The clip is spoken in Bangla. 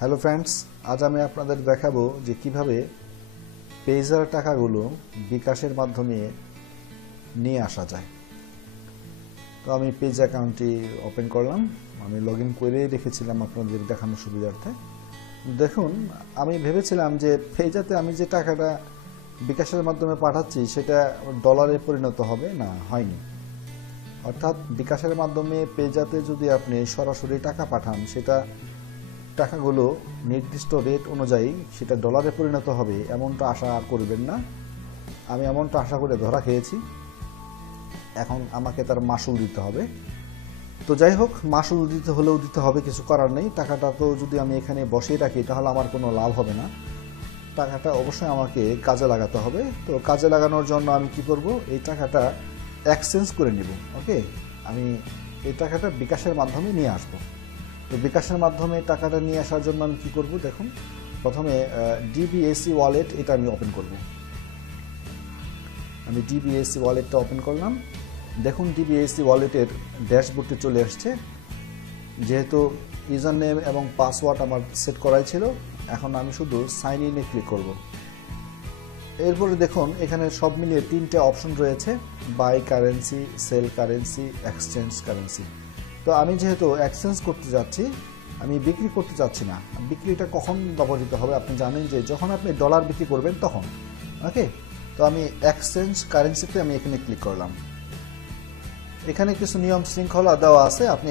হ্যালো ফ্রেন্ডস, আজ আমি আপনাদের দেখাবো যে কিভাবে পেজার টাকাগুলো বিকাশের মাধ্যমে নিয়ে আসা যায়। তো আমি পেজ অ্যাকাউন্টটি ওপেন করলাম। আমি লগ ইন করে রেখেছিলাম আপনাদের দেখানোর সুবিধার্থে। দেখুন, আমি ভেবেছিলাম যে পেজাতে আমি যে টাকাটা বিকাশের মাধ্যমে পাঠাচ্ছি সেটা ডলারে পরিণত হবে, না হয়নি। অর্থাৎ বিকাশের মাধ্যমে পেজাতে যদি আপনি সরাসরি টাকা পাঠান, সেটা টাকাগুলো নির্দিষ্ট রেট অনুযায়ী সেটা ডলারে পরিণত হবে এমনটা আশা করবেন না। আমি এমনটা আশা করে ধরা খেয়েছি। এখন আমাকে তার মাসুল দিতে হবে। তো যাই হোক, মাসুল দিতে হলেও দিতে হবে, কিছু করার নেই। টাকাটা তো যদি আমি এখানে বসিয়ে রাখি তাহলে আমার কোনো লাভ হবে না। টাকাটা অবশ্যই আমাকে কাজে লাগাতে হবে। তো কাজে লাগানোর জন্য আমি কি করব, এই টাকাটা এক্সচেঞ্জ করে নিব। ওকে, আমি এই টাকাটা বিকাশের মাধ্যমে নিয়ে আসবো। তো বিকাশের মাধ্যমে টাকাটা নিয়ে আসার জন্য আমি কি করব, দেখুন, প্রথমে ডিবিএসি ওয়ালেট এটা আমি ওপেন করব। আমি ডিবিএসি ওয়ালেটটা ওপেন করলাম। দেখুন, ডিবিএসি ওয়ালেটের ড্যাশবোর্ডে চলে আসছে। যেহেতু ইউজার নেম এবং পাসওয়ার্ড আমার সেট করাই ছিল, এখন আমি শুধু সাইন ইনে ক্লিক করব। এরপরে দেখুন, এখানে সব মিলিয়ে 3টে অপশন রয়েছে: buy currency, sell currency, exchange currency. তো আমি যেহেতু এক্সচেঞ্জ করতে যাচ্ছি, আমি বিক্রি করতে চাচ্ছি না। বিক্রিটা কখন ব্যবহৃত হবে আপনি জানেন, যে যখন আপনি ডলার বিক্রি করবেন তখন। ওকে, তো আমি এক্সচেঞ্জ কারেন্সিতে আমি এখানে ক্লিক করলাম। এখানে কিছু নিয়ম শৃঙ্খলা দেওয়া আছে, আপনি